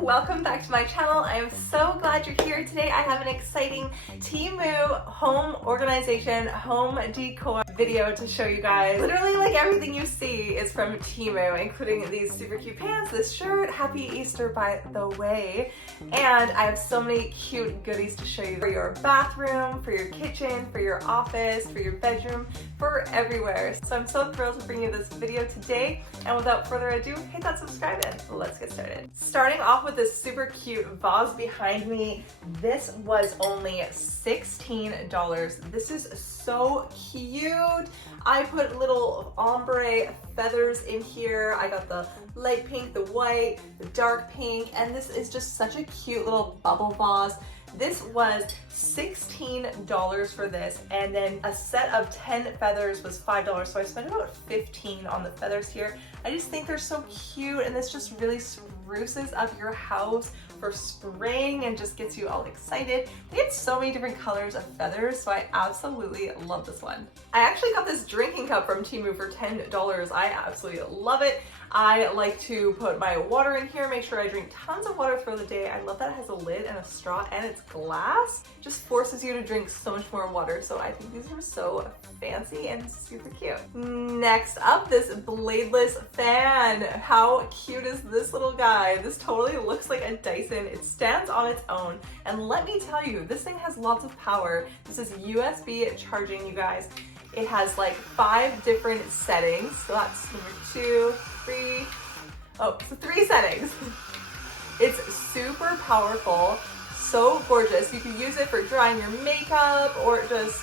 welcome back to my channel. I am so glad you're here today. I have an exciting Temu home organization, home decor video to show you guys. Literally like everything you see is from Temu, including these super cute pants, this shirt, happy Easter by the way, and I have so many cute goodies to show you for your bathroom, for your kitchen, for your office, for your bedroom, for everywhere. So I'm so thrilled to bring you this video today, and without further ado, hit that subscribe button. Let's get started. Starting off with this super cute vase behind me. This was only $16. This is so cute. I put little ombre feathers in here. I got the light pink, the white, the dark pink, and this is just such a cute little bubble vase. This was $16 for this, and then a set of 10 feathers was $5, so I spent about $15 on the feathers here. I just think they're so cute, and this just really spruces up your house for spring and just gets you all excited. They had so many different colors of feathers, so I absolutely love this one. I actually got this drinking cup from Temu for $10. I absolutely love it. I like to put my water in here, make sure I drink tons of water throughout the day. I love that it has a lid and a straw and it's glass. It just forces you to drink so much more water. So I think these are so fancy and super cute. Next up, this bladeless fan. How cute is this little guy? This totally looks like a Dyson. It stands on its own. And let me tell you, this thing has lots of power. This is USB charging, you guys. It has like 5 different settings. So that's number 2, 3. Oh, so 3 settings. It's super powerful, so gorgeous. You can use it for drying your makeup or just,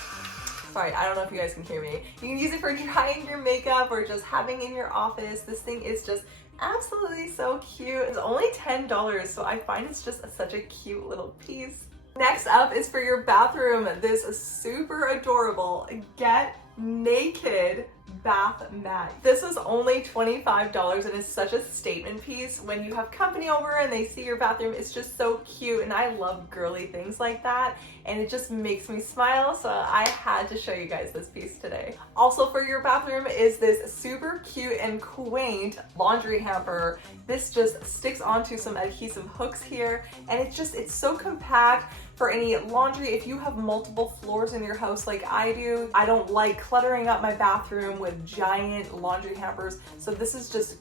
sorry, I don't know if you guys can hear me. You can use it for drying your makeup or just having in your office. This thing is just absolutely so cute. It's only $10, so I find it's just such a cute little piece. Next up is for your bathroom, this super adorable Get Naked bath mat. This was only $25 and is such a statement piece. When you have company over and they see your bathroom, it's just so cute, and I love girly things like that, and it just makes me smile, so I had to show you guys this piece today. Also for your bathroom is this super cute and quaint laundry hamper. This just sticks onto some adhesive hooks here, and it's so compact for any laundry. If you have multiple floors in your house like I do, I don't like cluttering up my bathroom with giant laundry hampers, so this is just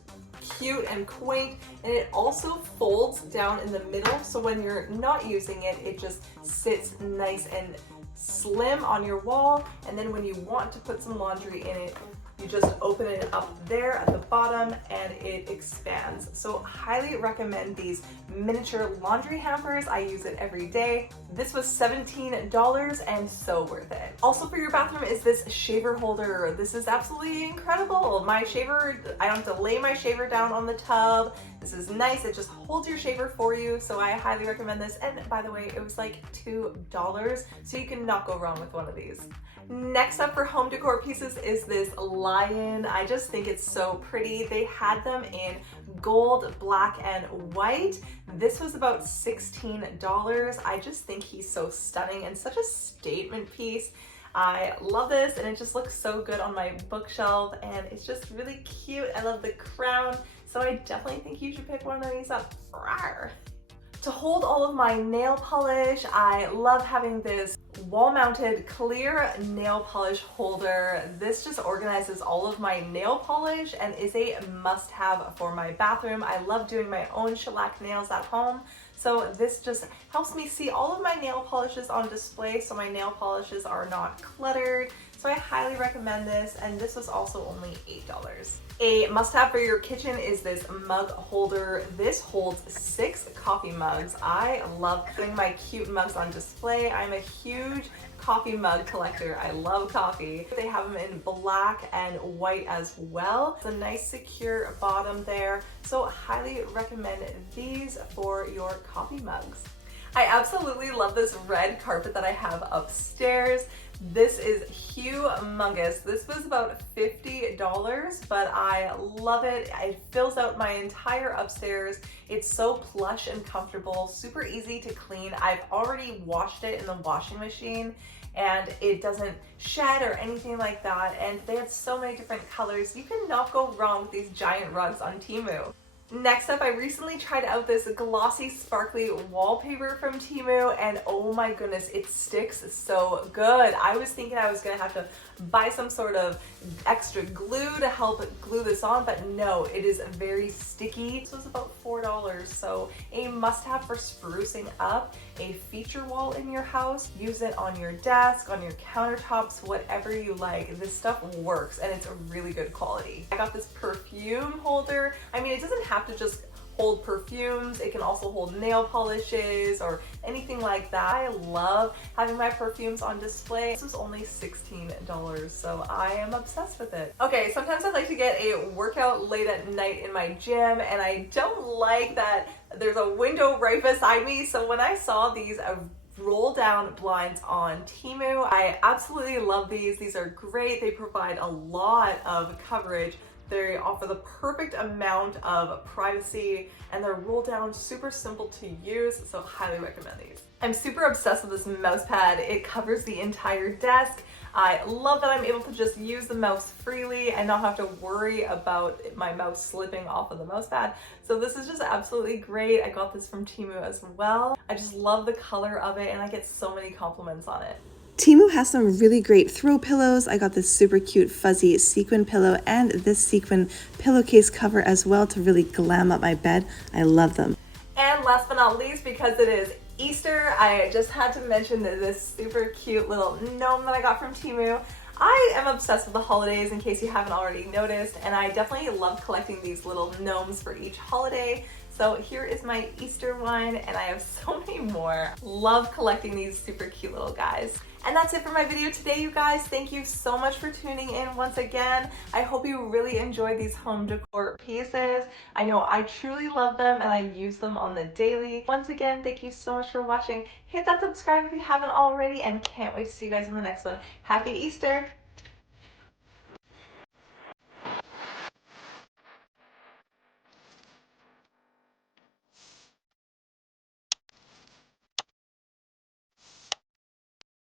cute and quaint, and it also folds down in the middle, so when you're not using it, it just sits nice and slim on your wall, and then when you want to put some laundry in it, you just open it up there at the bottom and it expands. So highly recommend these miniature laundry hampers. I use it every day. This was $17 and so worth it. Also for your bathroom is this shaver holder. This is absolutely incredible. My shaver, I don't have to lay my shaver down on the tub. This is nice. It just holds your shaver for you. So I highly recommend this. And by the way, it was like $2. So you cannot go wrong with one of these. Next up for home decor pieces is this lion. I just think it's so pretty. They had them in gold, black, and white. This was about $16. I just think he's so stunning and such a statement piece. I love this, and it just looks so good on my bookshelf, and it's just really cute. I love the crown, so I definitely think you should pick one of these up. Rawr. To hold all of my nail polish, I love having this wall-mounted clear nail polish holder. This just organizes all of my nail polish and is a must-have for my bathroom. I love doing my own shellac nails at home, so this just helps me see all of my nail polishes on display, so my nail polishes are not cluttered. So I highly recommend this, and this was also only $8. A must-have for your kitchen is this mug holder. This holds 6 coffee mugs. I love putting my cute mugs on display. I'm a huge coffee mug collector. I love coffee. They have them in black and white as well. It's a nice secure bottom there. So highly recommend these for your coffee mugs. I absolutely love this red carpet that I have upstairs. This is humongous. This was about $50, but I love it. It fills out my entire upstairs. It's so plush and comfortable, super easy to clean. I've already washed it in the washing machine, and it doesn't shed or anything like that. And they have so many different colors. You cannot go wrong with these giant rugs on Temu. Next up, I recently tried out this glossy, sparkly wallpaper from Temu, and oh my goodness, it sticks so good. I was thinking I was gonna have to buy some sort of extra glue to help glue this on, but no, it is very sticky. This was about $4, so a must-have for sprucing up a feature wall in your house. Use it on your desk, on your countertops, whatever you like. This stuff works, and it's a really good quality. I got this perfume holder. I mean, it doesn't have to just hold perfumes, it can also hold nail polishes or anything like that. I love having my perfumes on display. This was only $16, so I am obsessed with it. Okay, sometimes I like to get a workout late at night in my gym, and I don't like that there's a window right beside me, so when I saw these roll down blinds on Temu, I absolutely love these. These are great. They provide a lot of coverage. They offer the perfect amount of privacy, and they're roll down, super simple to use, so highly recommend these. I'm super obsessed with this mouse pad. It covers the entire desk. I love that I'm able to just use the mouse freely and not have to worry about my mouse slipping off of the mouse pad. So this is just absolutely great. I got this from Temu as well. I just love the color of it, and I get so many compliments on it. Temu has some really great throw pillows. I got this super cute fuzzy sequin pillow and this sequin pillowcase cover as well to really glam up my bed. I love them. And last but not least, because it is Easter, I just had to mention this super cute little gnome that I got from Temu. I am obsessed with the holidays, in case you haven't already noticed, and I definitely love collecting these little gnomes for each holiday. So here is my Easter one, and I have so many more. Love collecting these super cute little guys. And that's it for my video today, you guys. Thank you so much for tuning in once again. I hope you really enjoyed these home decor pieces. I know I truly love them, and I use them on the daily. Once again, thank you so much for watching. Hit that subscribe if you haven't already, and can't wait to see you guys in the next one. Happy Easter!